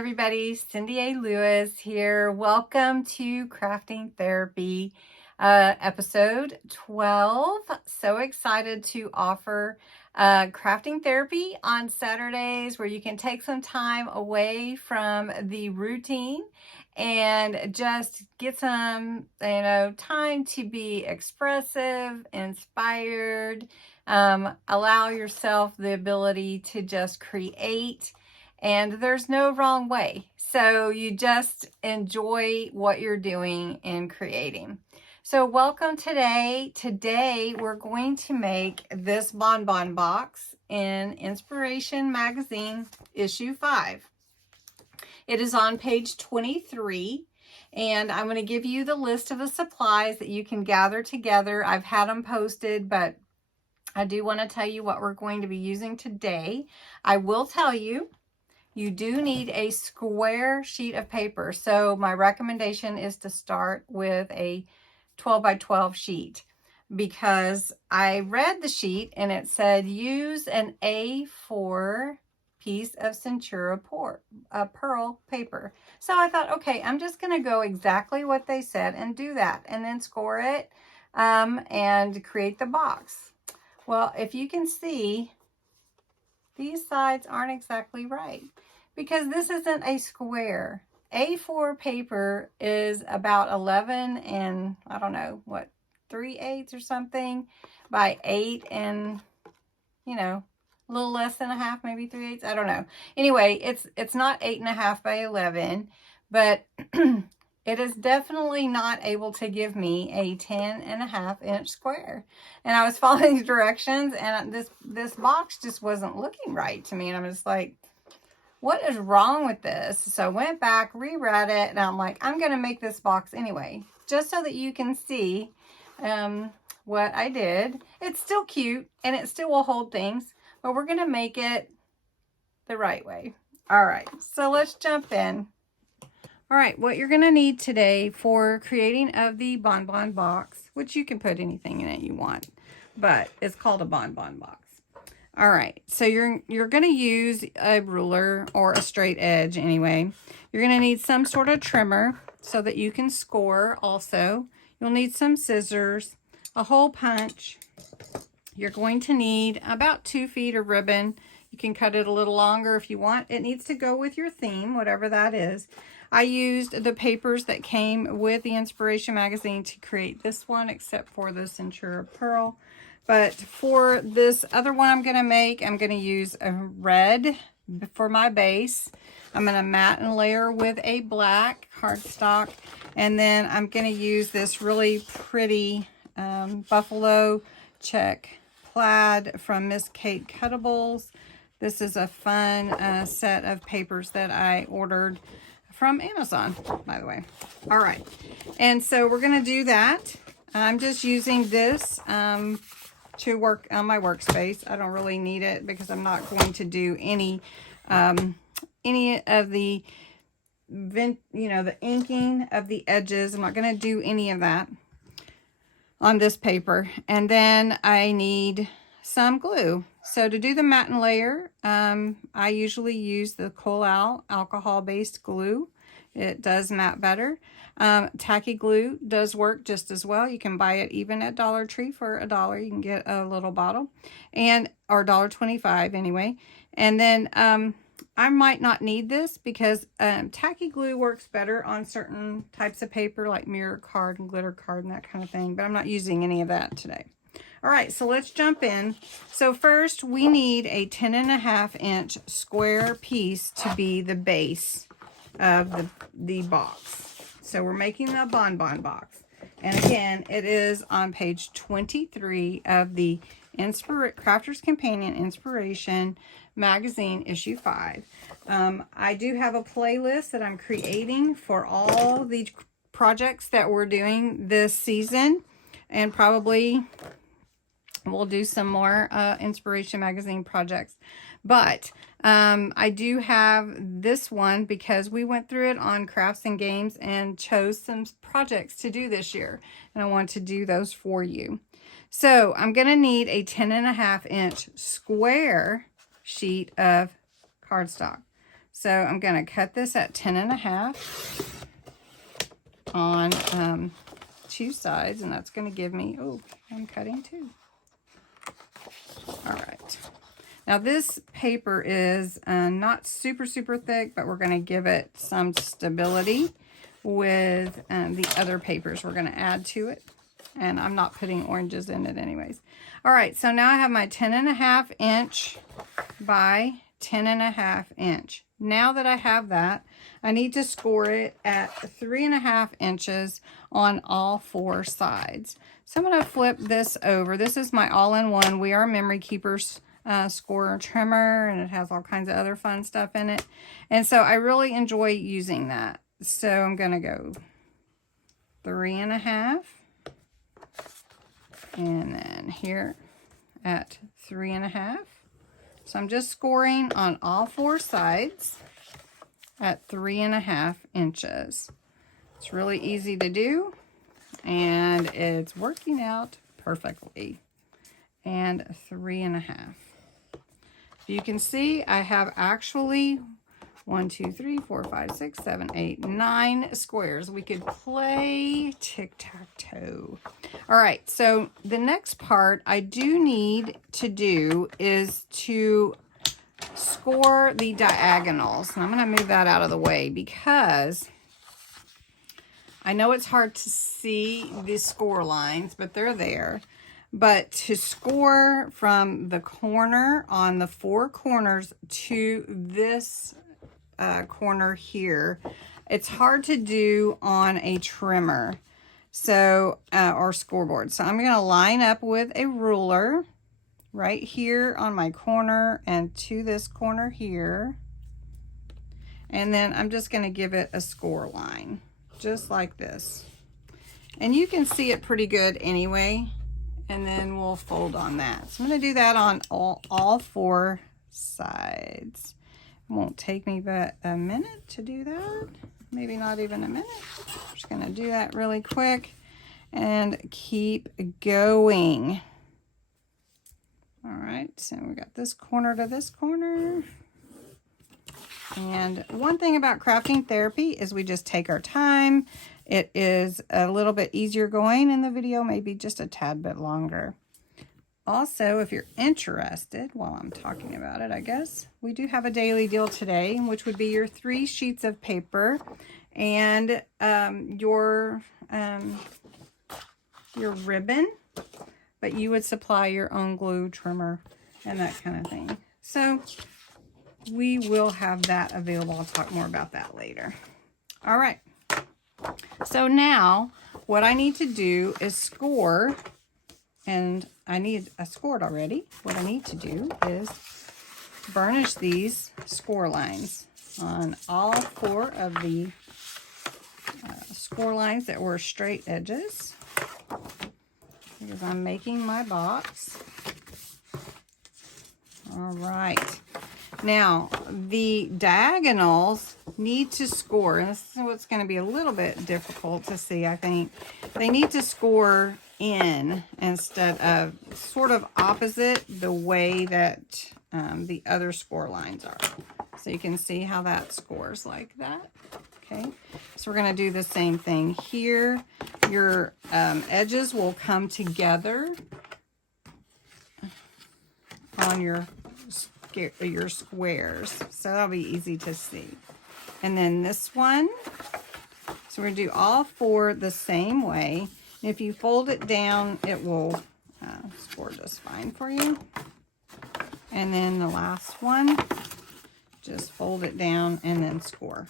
everybody, CindyALewis here. Welcome to Crafting Therapy, episode 12. So excited to offer crafting therapy on Saturdays where you can take some time away from the routine and just get some, time to be expressive, inspired, allow yourself the ability to just create. And there's no wrong way. So you just enjoy what you're doing and creating. So welcome today. Today we're going to make this bonbon box in Inspiration Magazine issue 5. It is on page 23. And I'm going to give you the list of the supplies that you can gather together. I've had them posted, but I do want to tell you what we're going to be using today. I will tell you, you do need a square sheet of paper. So my recommendation is to start with a 12 by 12 sheet because I read the sheet and it said use an A4 piece of Centura pearl paper. So I thought, okay, I'm just going to go exactly what they said and do that and then score it and create the box. Well, if you can see, these sides aren't exactly right because this isn't a square. A4 paper is about 11 and I don't know what, 3/8 or something by 8 and a little less than a half, maybe 3/8. I don't know. Anyway, it's not 8.5 by 11, but it is definitely not able to give me a 10.5-inch square. And I was following the directions and this box just wasn't looking right to me. And I'm just like, what is wrong with this? So I went back, reread it, and I'm like, I'm going to make this box anyway, just so that you can see what I did. It's still cute and it still will hold things, but we're going to make it the right way. All right, so let's jump in. All right, what you're going to need today for creating of the bonbon box, which you can put anything in it you want, but it's called a bonbon box. All right, so you're going to use a ruler or a straight edge anyway. You're going to need some sort of trimmer so that you can score also. You'll need some scissors, a hole punch. You're going to need about 2 feet of ribbon. You can cut it a little longer if you want. It needs to go with your theme, whatever that is. I used the papers that came with the Inspiration Magazine to create this one, except for the Centura Pearl. But for this other one I'm going to make, I'm going to use a red for my base. I'm going to mat and layer with a black cardstock. And then I'm going to use this really pretty buffalo check plaid from Miss Kate Cuttables. This is a fun set of papers that I ordered from Amazon, by the way. All right, and so we're going to do that. I'm just using this to work on my workspace. I don't really need it because I'm not going to do any of the the inking of the edges. I'm not going to do any of that on this paper. And then I need some glue. So to do the mat and layer, I usually use the Kohl alcohol-based glue. It does mat better. Tacky glue does work just as well. You can buy it even at Dollar Tree for $1. You can get a little bottle, or $1.25 anyway. And then I might not need this because tacky glue works better on certain types of paper like mirror card and glitter card and that kind of thing. But I'm not using any of that today. All right, so let's jump in. So first we need a 10.5-inch square piece to be the base of the box. So we're making a bonbon box. And again, it is on page 23 of the Crafter's Companion Inspiration Magazine issue 5. I do have a playlist that I'm creating for all the projects that we're doing this season, and probably we'll do some more Inspiration Magazine projects. But I do have this one because we went through it on Crafts and Games and chose some projects to do this year. And I want to do those for you. So I'm going to need a 10.5-inch square sheet of cardstock. So I'm going to cut this at 10.5 on 2 sides, and that's going to give me, oh, I'm cutting 2. All right. Now this paper is not super thick, but we're going to give it some stability with the other papers we're going to add to it. And I'm not putting oranges in it anyways. All right, so now I have my 10.5 inch by 10.5 inch. Now that I have that, I need to score it at 3.5 inches on all 4 sides. So I'm going to flip this over. This is my all-in-one We Are Memory Keepers score trimmer, and it has all kinds of other fun stuff in it. And so I really enjoy using that. So I'm going to go 3.5, and then here at 3.5. So I'm just scoring on all 4 sides at 3.5 inches. It's really easy to do, and it's working out perfectly. And 3.5. You can see I have actually 1, 2, 3, 4, 5, 6, 7, 8, 9 squares. We could play tic-tac-toe. All right, so the next part I do need to do is to score the diagonals. And I'm going to move that out of the way because I know it's hard to see the score lines, but they're there. But to score from the corner on the 4 corners to this corner here, it's hard to do on a trimmer, so or scoreboard. So I'm going to line up with a ruler right here on my corner and to this corner here, and then I'm just going to give it a score line just like this, and you can see it pretty good anyway. And then we'll fold on that. So I'm going to do that on all 4 sides. It won't take me but a minute to do that. Maybe not even a minute. I'm just going to do that really quick and keep going. All right, so we got this corner to this corner. And one thing about crafting therapy is we just take our time. It is a little bit easier going, and the video may be just a tad bit longer. Also, if you're interested, while I'm talking about it, I guess, we do have a daily deal today, which would be your 3 sheets of paper and your ribbon, but you would supply your own glue, trimmer, and that kind of thing. So we will have that available. I'll talk more about that later. All right. So now what I need to do is score, and I scored already. What I need to do is burnish these score lines on all 4 of the score lines that were straight edges, because I'm making my box. All right. Now, the diagonals need to score, and this is what's going to be a little bit difficult to see, I think. They need to score in instead of sort of opposite the way that the other score lines are. So you can see how that scores like that. Okay, so we're going to do the same thing here. Your edges will come together on your squares, so that'll be easy to see. And then this one, so we're going to do all 4 the same way. And if you fold it down, it will score just fine for you. And then the last one, just fold it down and then score.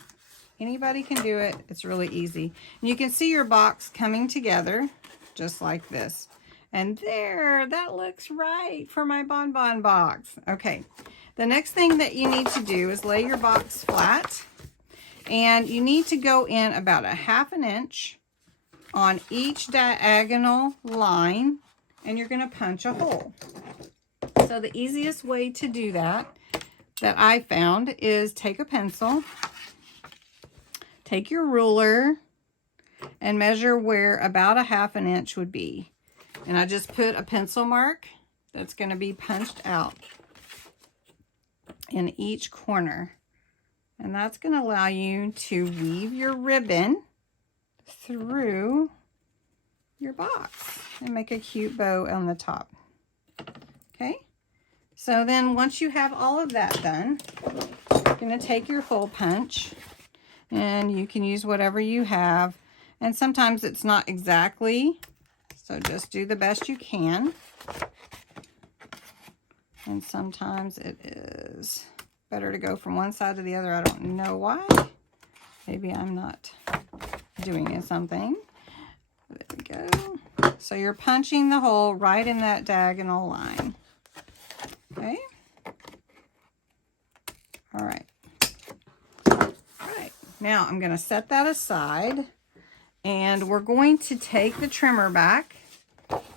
Anybody can do it. It's really easy. And you can see your box coming together just like this. And there, that looks right for my bonbon box. Okay, the next thing that you need to do is lay your box flat, and you need to go in about 1/2 inch on each diagonal line, and you're going to punch a hole. So the easiest way to do that I found is take a pencil, take your ruler, and measure where about 1/2 inch would be. And I just put a pencil mark that's going to be punched out in each corner And that's going to allow you to weave your ribbon through your box and make a cute bow on the top. Okay, so then once you have all of that done, you're going to take your hole punch, and you can use whatever you have. And sometimes it's not exactly, so just do the best you can. And sometimes it is better to go from one side to the other. I don't know why. Maybe I'm not doing something. There we go. So you're punching the hole right in that diagonal line. Okay. All right. All right. Now I'm going to set that aside, and we're going to take the trimmer back,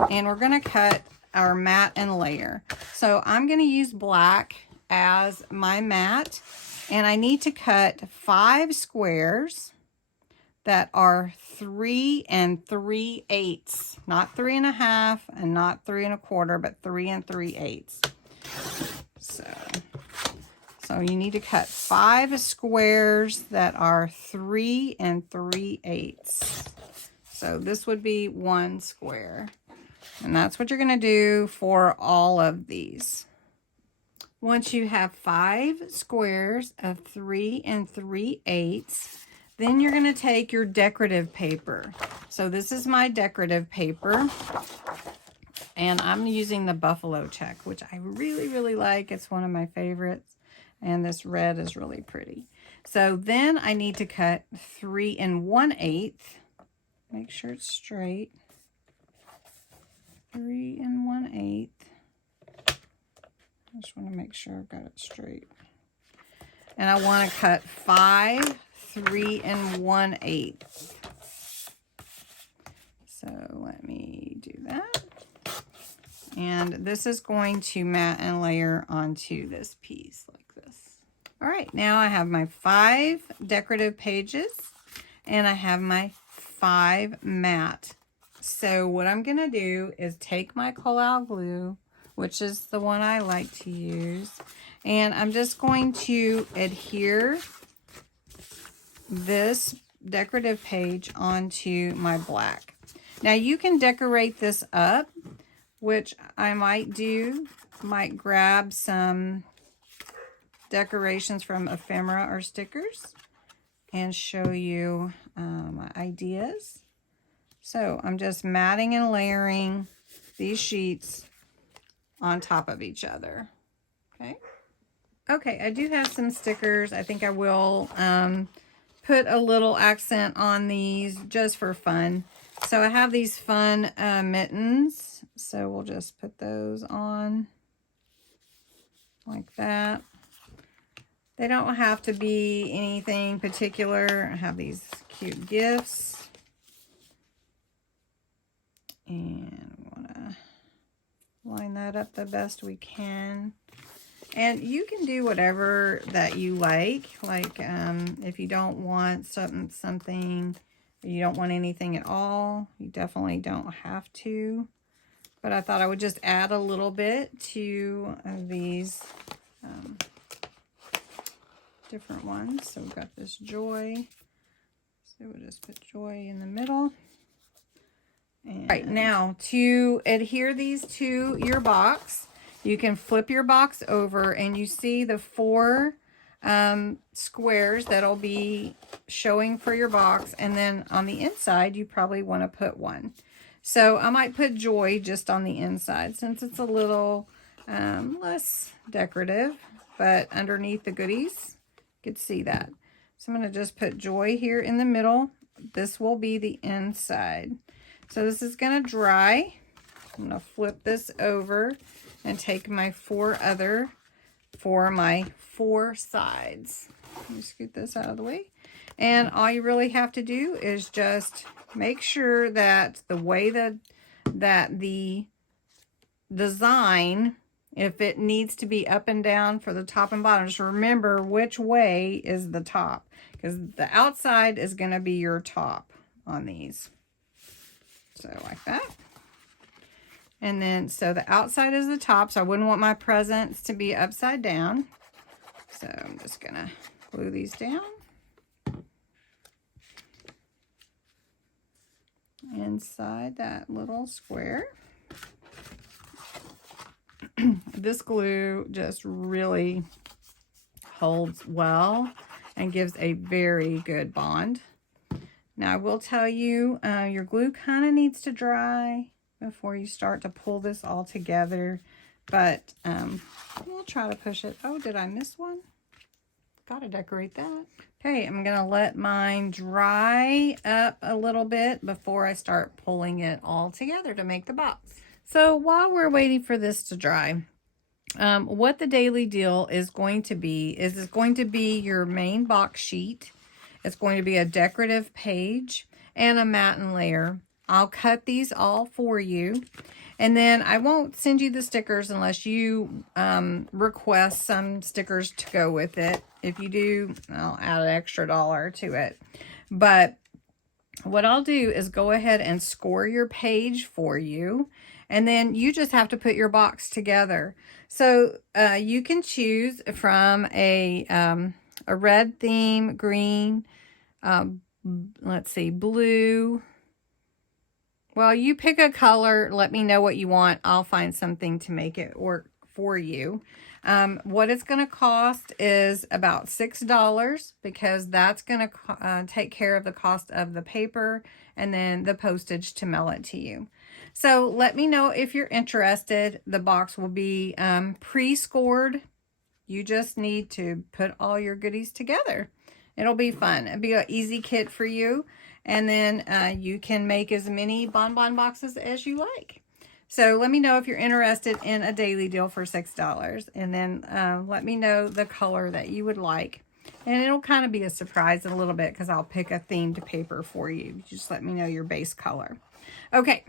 and we're going to cut our mat and layer. So I'm going to use black as my mat, and I need to cut 5 squares that are 3 3/8, not 3 1/2 and not 3 1/4, but 3 3/8. So you need to cut 5 squares that are 3 3/8. So this would be 1 square. And that's what you're going to do for all of these. Once you have 5 squares of 3 3/8, then you're going to take your decorative paper. So this is my decorative paper, and I'm using the Buffalo Check, which I really, really like. It's one of my favorites, and this red is really pretty. So then I need to cut 3 1/8. Make sure it's straight. 3 1/8. I just want to make sure I've got it straight. And I want to cut 5 3 1/8. So let me do that. And this is going to mat and layer onto this piece like this. All right, now I have my 5 decorative pages, and I have my 5 mat. So what I'm going to do is take my Coral glue, which is the one I like to use, and I'm just going to adhere this decorative page onto my black. Now you can decorate this up, which I might do. Might grab some decorations from ephemera or stickers and show you my ideas. So I'm just matting and layering these sheets on top of each other. Okay. Okay, I do have some stickers. I think I will put a little accent on these just for fun. So I have these fun mittens. So we'll just put those on like that. They don't have to be anything particular. I have these cute gifts. And we want to line that up the best we can. And you can do whatever that you like. Like if you don't want something, you don't want anything at all, you definitely don't have to. But I thought I would just add a little bit to these different ones. So we've got this joy. So we'll just put joy in the middle. And right, now to adhere these to your box, you can flip your box over, and you see the 4 squares that'll be showing for your box, and then on the inside you probably want to put 1. So I might put joy just on the inside since it's a little less decorative, but underneath the goodies you could see that. So I'm going to just put joy here in the middle. This will be the inside. So this is going to dry. I'm going to flip this over and take my 4 sides. Let me scoot this out of the way. And all you really have to do is just make sure that the way that the design, if it needs to be up and down for the top and bottom, just remember which way is the top, because the outside is going to be your top on these. So like that. And then, so the outside is the top, so I wouldn't want my presents to be upside down. So I'm just going to glue these down. Inside that little square. This glue just really holds well and gives a very good bond. Now I will tell you, your glue kind of needs to dry before you start to pull this all together, but we'll try to push it. Oh, did I miss one? Gotta decorate that. Okay, I'm gonna let mine dry up a little bit before I start pulling it all together to make the box. So while we're waiting for this to dry, what the daily deal is going to be is it's going to be your main box sheet. It's going to be a decorative page and a matte layer. I'll cut these all for you. And then I won't send you the stickers unless you request some stickers to go with it. If you do, I'll add an extra $1 to it. But what I'll do is go ahead and score your page for you. And then you just have to put your box together. So you can choose from a red theme, green, let's see, blue. Well, you pick a color. Let me know what you want. I'll find something to make it work for you. What it's going to cost is about $6 because that's going to take care of the cost of the paper and then the postage to mail it to you. So let me know if you're interested. The box will be pre-scored. You just need to put all your goodies together. It'll be fun. It'll be an easy kit for you. And then you can make as many bonbon boxes as you like. So let me know if you're interested in a daily deal for $6. And then let me know the color that you would like. And it'll kind of be a surprise in a little bit because I'll pick a themed paper for you. Just let me know your base color. Okay,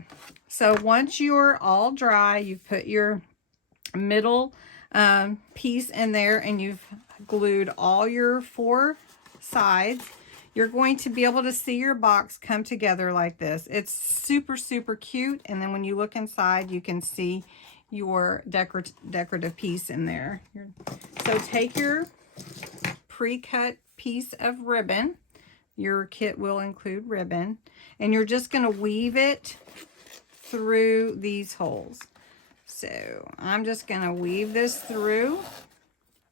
so once you're all dry, you've put your middle piece in there and you've glued all your 4 sides, you're going to be able to see your box come together like this. It's super, super cute. And then when you look inside, you can see your decorative piece in there. So take your pre-cut piece of ribbon. Your kit will include ribbon. And you're just going to weave it through these holes. So I'm just going to weave this through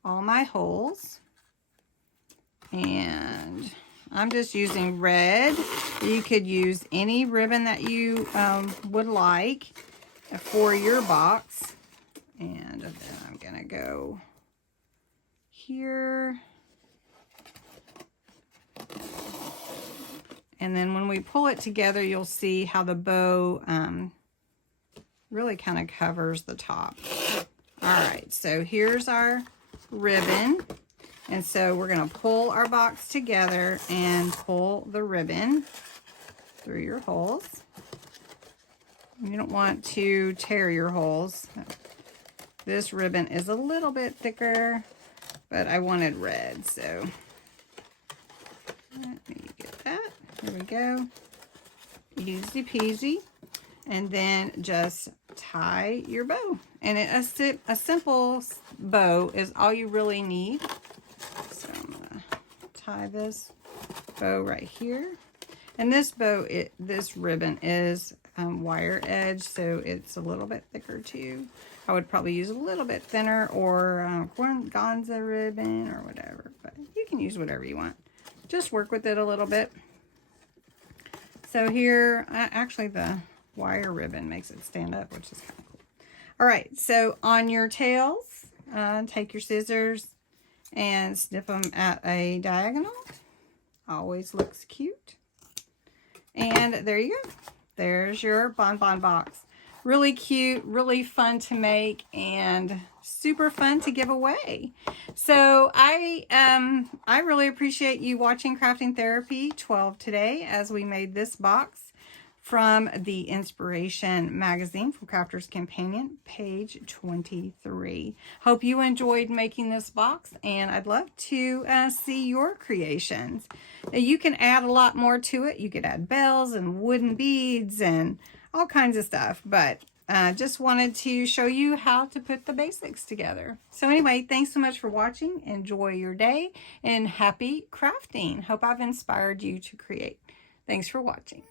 all my holes. And I'm just using red. You could use any ribbon that you would like for your box. And then I'm going to go here. And then when we pull it together, you'll see how the bow really kind of covers the top. All right, so here's our ribbon. And so we're going to pull our box together and pull the ribbon through your holes. You don't want to tear your holes. This ribbon is a little bit thicker, but I wanted red, so let me get that. There we go. Easy peasy. And then just tie your bow. And a simple bow is all you really need. So I'm going to tie this bow right here. And this bow, this ribbon is wire edge, so it's a little bit thicker too. I would probably use a little bit thinner or organza ribbon or whatever, but you can use whatever you want. Just work with it a little bit. So here, actually the wire ribbon makes it stand up, which is kind of cool. All right, so on your tails, take your scissors and snip them at a diagonal. Always looks cute. And there you go. There's your bonbon box. Really cute, really fun to make, and super fun to give away. So I really appreciate you watching Crafting Therapy 12 today as we made this box from the Inspiration magazine from Crafter's Companion, page 23. Hope you enjoyed making this box, and I'd love to see your creations. You can add a lot more to it. You could add bells and wooden beads and all kinds of stuff, but just wanted to show you how to put the basics together. So anyway, thanks so much for watching. Enjoy your day and happy crafting. Hope I've inspired you to create. Thanks for watching.